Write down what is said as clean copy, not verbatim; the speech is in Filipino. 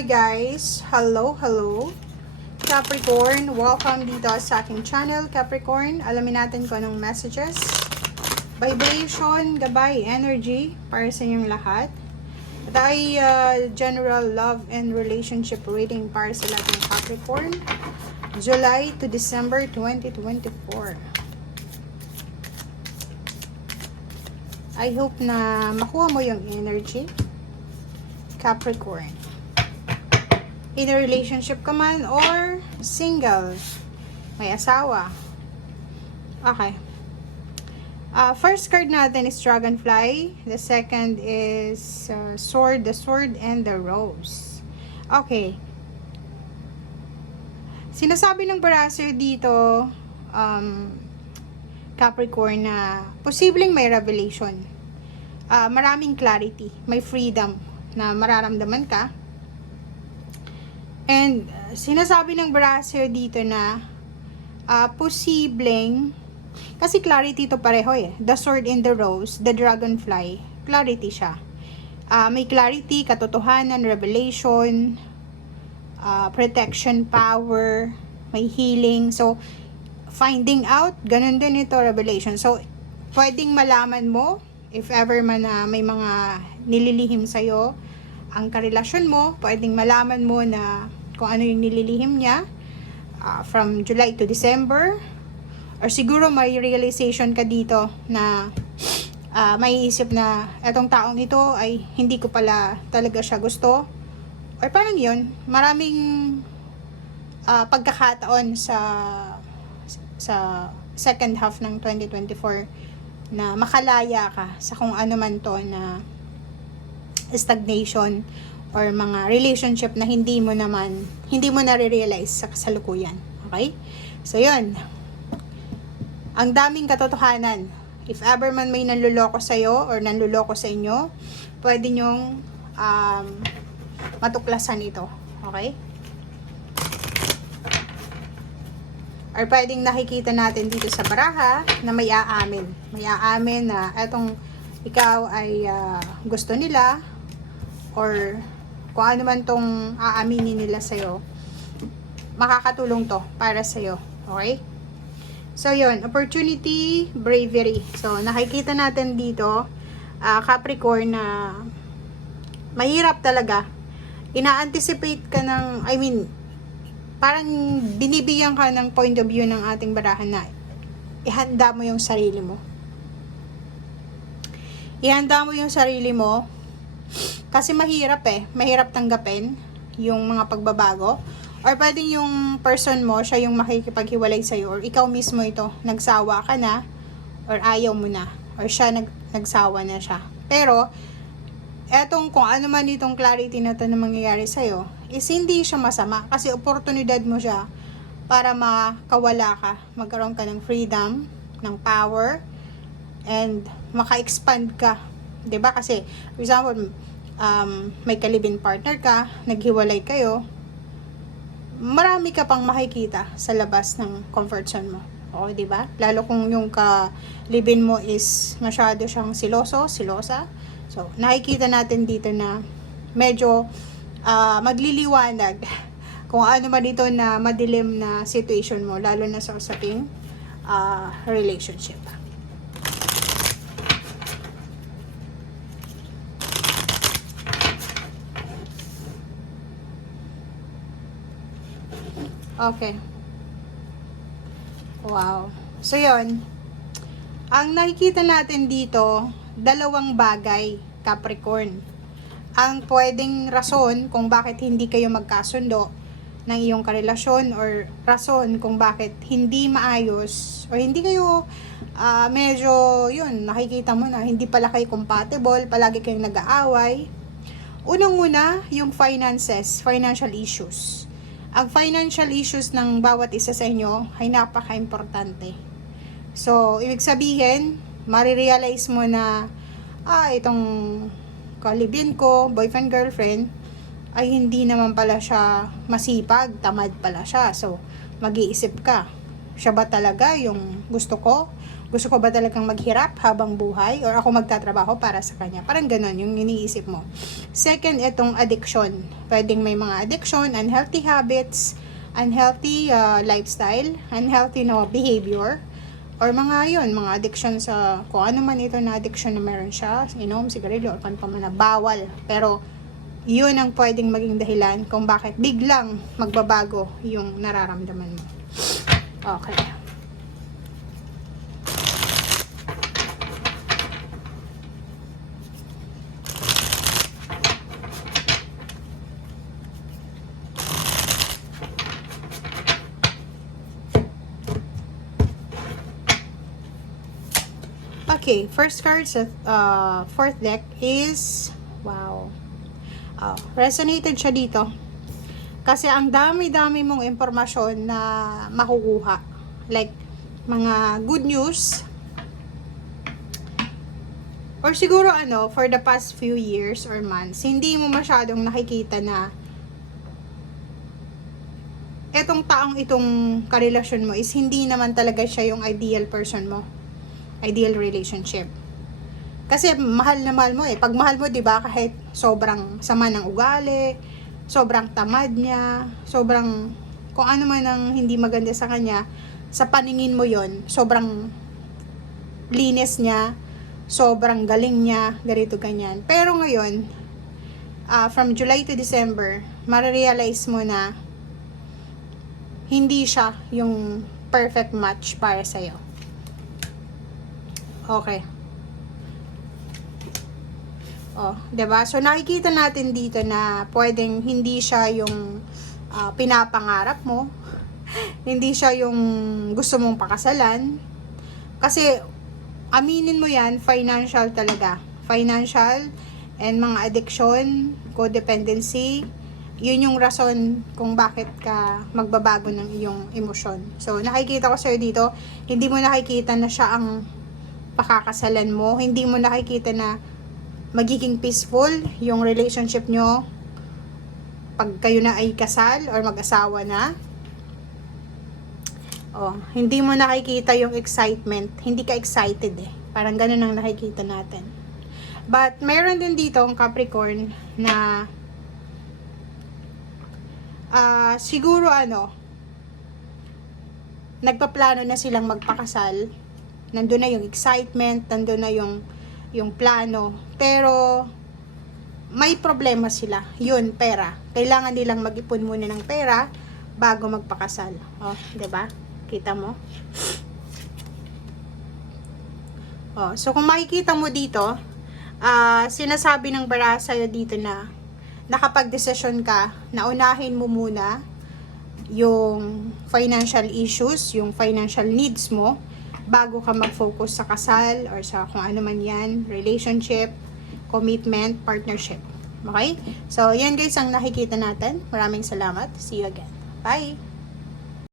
Hello guys! Hello! Capricorn, welcome dito sa aking channel, Capricorn. Alamin natin kung anong messages, vibration, gabay, energy para sa inyong lahat. At ay general love and relationship reading para sa lahat ng Capricorn. July to December 2024. I hope na makuha mo yung energy, Capricorn. In a relationship ka man or single, may asawa. Okay. First card natin is Dragonfly. The second is Sword, the Sword, and the Rose. Okay. Sinasabi ng Barasser dito, Capricorn, na posibleng may revelation. Maraming clarity, may freedom na mararamdaman ka. And sinasabi ng Barasser dito na posibleng, kasi clarity to pareho eh. The Sword and the Rose, the Dragonfly, clarity siya. May clarity, katotohanan, revelation, protection, power, may healing. So, finding out, ganun din ito, revelation. So, pwedeng malaman mo, if ever man na may mga nililihim sa'yo, ang karelasyon mo, pwedeng malaman mo na kung ano yung nililihim niya from July to December. Or siguro may realization ka dito na may isip na etong taong ito ay hindi ko pala talaga siya gusto. Or parang yun, maraming pagkakataon sa second half ng 2024 na makalaya ka sa kung ano man to na stagnation or mga relationship na hindi mo na-realize sa kasalukuyan. Okay? So, yun. Ang daming katotohanan. If ever man may nanluloko sa'yo or nanluloko sa inyo, pwede nyong matuklasan ito. Okay? Or pwedeng nakikita natin dito sa baraha na may aamin. May aamin na etong ikaw ay gusto nila or kung ano man tong aaminin nila sa'yo, makakatulong to para sa'yo. Okay? So, yun. Opportunity, bravery. So, nakikita natin dito, Capricorn, na mahirap talaga. Ina-anticipate ka ng, parang binibigyan ka ng point of view ng ating barahan na ihanda mo yung sarili mo. Ihanda mo yung sarili mo kasi mahirap mahirap tanggapin yung mga pagbabago. Or pwedeng yung person mo, siya yung makikipaghiwalay sa'yo, or ikaw mismo ito, nagsawa ka na, or ayaw mo na, or siya nagsawa na siya. Pero, etong kung ano man itong clarity na ito na mangyayari sa'yo, is hindi siya masama, kasi oportunidad mo siya para makawala ka, magkaroon ka ng freedom, ng power, and maka-expand ka. 'Di ba? Kasi, for example, may kalibin partner ka, naghiwalay kayo, marami ka pang makikita sa labas ng comfort zone mo. O, 'di ba? Lalo kung yung kalibin mo is masyado siyang silosa. So, nakikita natin dito na medyo magliliwanag kung ano man dito na madilim na situation mo, lalo na sa usaping relationship. Okay. Wow. So, yun. Ang nakikita natin dito, dalawang bagay, Capricorn. Ang pwedeng rason kung bakit hindi kayo magkasundo ng iyong karelasyon, or rason kung bakit hindi maayos o hindi kayo medyo, yun, nakikita mo na hindi pala kayo compatible, palagi kayong nag-aaway. Unang-una, yung finances, financial issues. Ang financial issues ng bawat isa sa inyo ay napaka-importante. So, ibig sabihin, marirealize mo na, itong kalibin ko, boyfriend, girlfriend, ay hindi naman pala siya masipag, tamad pala siya. So, mag-iisip ka, siya ba talaga yung gusto ko? Gusto ko ba talagang maghirap habang buhay or ako magtatrabaho para sa kanya? Parang ganon yung iniisip mo. Second, itong addiction. Pwedeng may mga addiction, unhealthy habits, unhealthy lifestyle, unhealthy behavior, or mga yun, mga addiction sa kung ano man ito na addiction na meron siya, inom, sigarilyo, or pa man na bawal. Pero yun ang pwedeng maging dahilan kung bakit biglang magbabago yung nararamdaman mo. Okay. Okay, first card sa fourth deck is, wow, resonated siya dito. Kasi ang dami-dami mong impormasyon na makukuha. Like, mga good news. Or siguro for the past few years or months, hindi mo masyadong nakikita na etong taong itong karelasyon mo is hindi naman talaga siya yung ideal person mo. Ideal relationship. Kasi mahal na mahal mo eh. Pag mahal mo, 'di ba, kahit sobrang sama ng ugali, sobrang tamad niya, sobrang kung ano man ang hindi maganda sa kanya, sa paningin mo 'yon, sobrang linis niya, sobrang galing niya, ganito ganyan. Pero ngayon, from July to December, marirealize mo na hindi siya yung perfect match para sa'yo. Okay. Oh, 'di ba? So nakikita natin dito na pwedeng hindi siya yung pinapangarap mo. Hindi siya yung gusto mong pakasalan. Kasi aminin mo 'yan, financial talaga. Financial and mga addiction, codependency, yun yung rason kung bakit ka magbabago ng iyong emosyon. So nakikita ko sa'yo dito, hindi mo nakikita na siya ang pakakasalan mo, hindi mo nakikita na magiging peaceful yung relationship nyo pag kayo na ay kasal or mag-asawa na. Hindi mo nakikita yung excitement, hindi ka excited eh, parang ganun ang nakikita natin. But mayroon din dito ang Capricorn na siguro nagpaplano na silang magpakasal. Nandun na yung excitement, nandun na yung plano. Pero may problema sila. Yun, pera. Kailangan nilang mag-ipon muna ng pera bago magpakasal. 'di ba? Kita mo? So kung makikita mo dito, sinasabi ng bara sa'yo dito na nakapag-desisyon ka na unahin mo muna yung financial issues, yung financial needs mo, bago ka mag-focus sa kasal or sa kung ano man yan, relationship, commitment, partnership. Okay? So, yan guys ang nakikita natin. Maraming salamat. See you again. Bye!